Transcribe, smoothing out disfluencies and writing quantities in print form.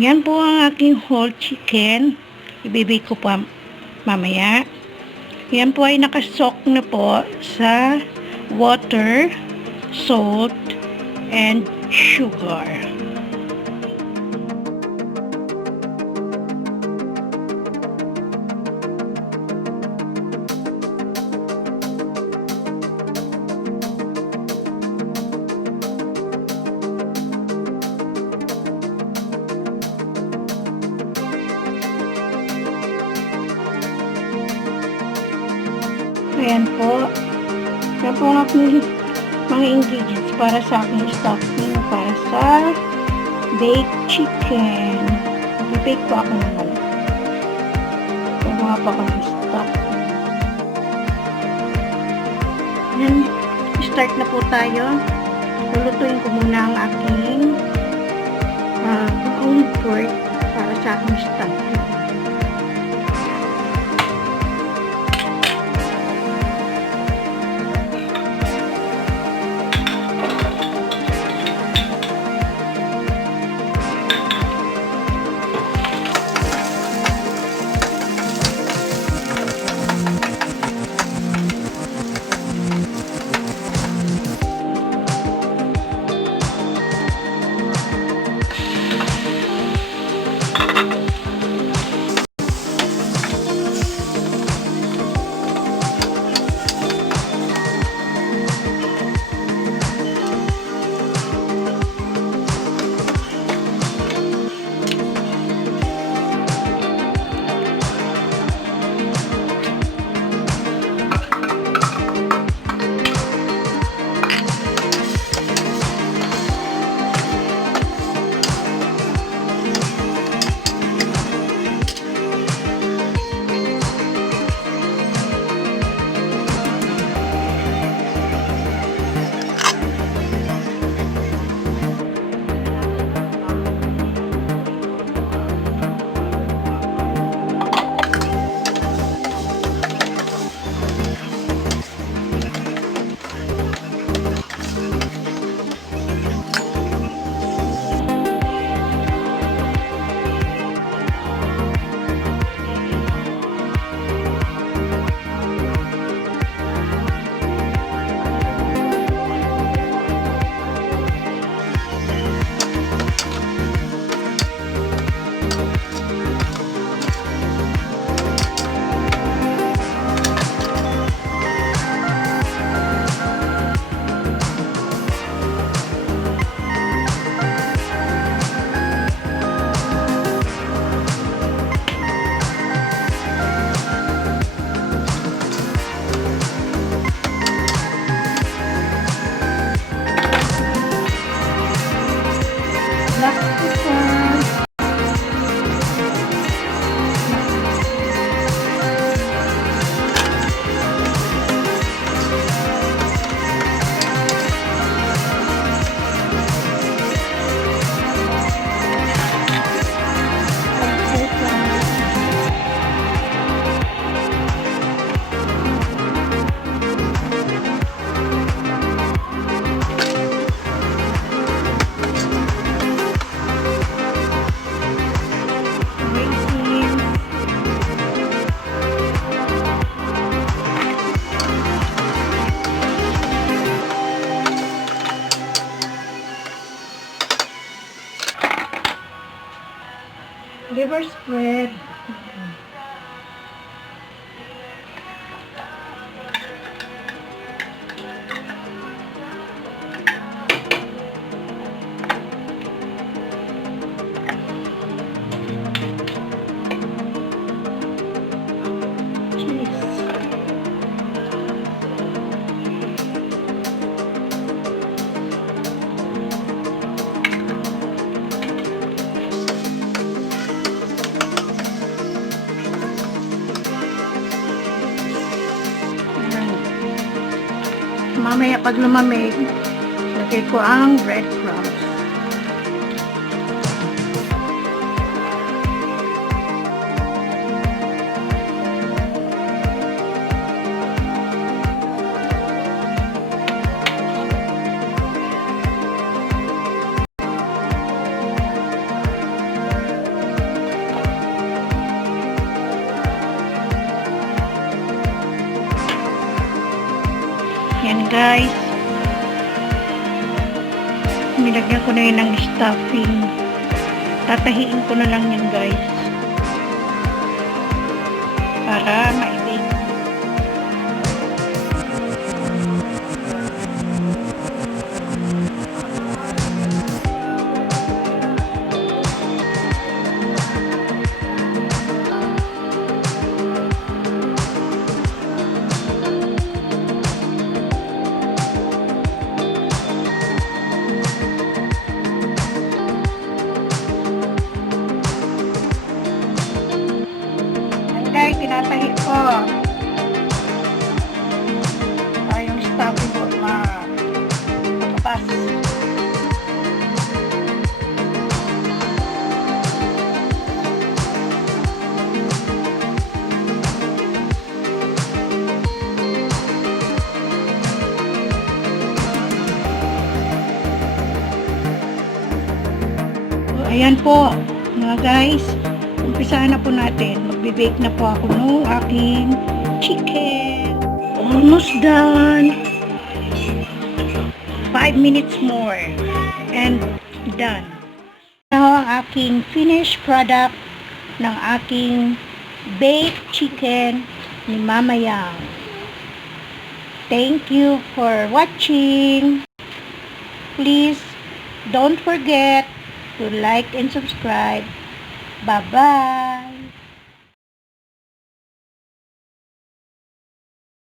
Yan po ang aking whole chicken. Ibibig ko pa mamaya. Yan po ay nakasok na po sa water, salt, and sugar. Ayan po. Yan po ang aking mga ingredients para sa aking stuffing, para sa baked chicken. I-bake po ako ng ano. Gumawa pa ako ng stuffing. Yan. Start na po tayo. Lulutuin ko muna ang aking pulled pork para sa aking stuffing. Liver spread. Mamaya pag lumamig, lagay ko ang breadcrumbs. Yan guys. Nilagyan ko na yun ng stuffing. Tatahiin ko na lang yan guys. Para maibig. Guys, tinatahi ko para yung stuffing ko makapas. So, ayan po mga guys, umpisahan na po natin. Magbe-bake na po ako ng aking chicken. Almost done. 5 minutes more. And done. Now, ang aking finished product ng aking baked chicken ni Mama Yang. Thank you for watching. Please don't forget to like and subscribe. Bye-bye.